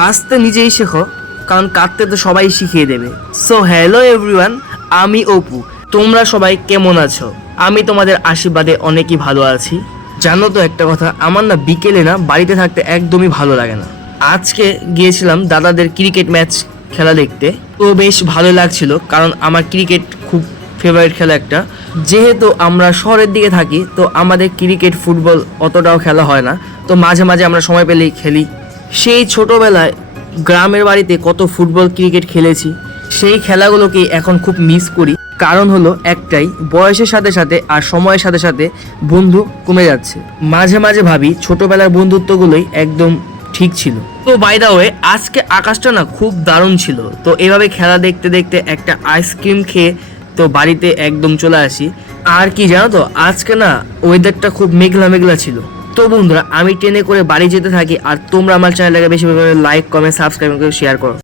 হাসতে নিজেই শেখো, কারণ কাঁদতে তো সবাই শিখিয়ে দেবে। সো হ্যালো এভরিওয়ান, আমি অপু। তোমরা সবাই কেমন আছো? আমি তোমাদের আশীর্বাদে অনেকই ভালো আছি। জানো তো একটা কথা, আমার না বিকেলে না বাড়িতে থাকতে একদমই ভালো লাগে না। আজকে গিয়েছিলাম দাদাদের ক্রিকেট ম্যাচ খেলা দেখতে, তো বেশ ভালো লাগছিল, কারণ আমার ক্রিকেট খুব ফেভারিট খেলা একটা। যেহেতু আমরা শহরের দিকে থাকি, তো আমাদের ক্রিকেট ফুটবল অতটাও খেলা হয় না, তো মাঝে মাঝে আমরা সময় পেলেই খেলি। সেই ছোটোবেলায় গ্রামের বাড়িতে কত ফুটবল ক্রিকেট খেলেছি, সেই খেলাগুলোকে এখন খুব মিস করি। কারণ হলো একটাই, বয়সের সাথে সাথে আর সময়ের সাথে সাথে বন্ধু কমে যাচ্ছে। মাঝে মাঝে ভাবি ছোটোবেলার বন্ধুত্বগুলোই একদম ঠিক ছিল। তো বাই দা ওয়ে, আজকে আকাশটা না খুব দারুণ ছিল। তো এভাবে খেলা দেখতে দেখতে একটা আইসক্রিম খেয়ে তো বাড়িতে একদম চলে আসি। আর কি জানো তো, আজকে না ওয়েদারটা খুব মেঘলা মেঘলা ছিল। তো বন্ধুরা, আমি ট্রেনে করে বাড়ি যেতে থাকি, আর তোমরা আমার চ্যানেলটাকে বেশি বেশি লাইক কমেন্ট সাবস্ক্রাইব করে শেয়ার করো।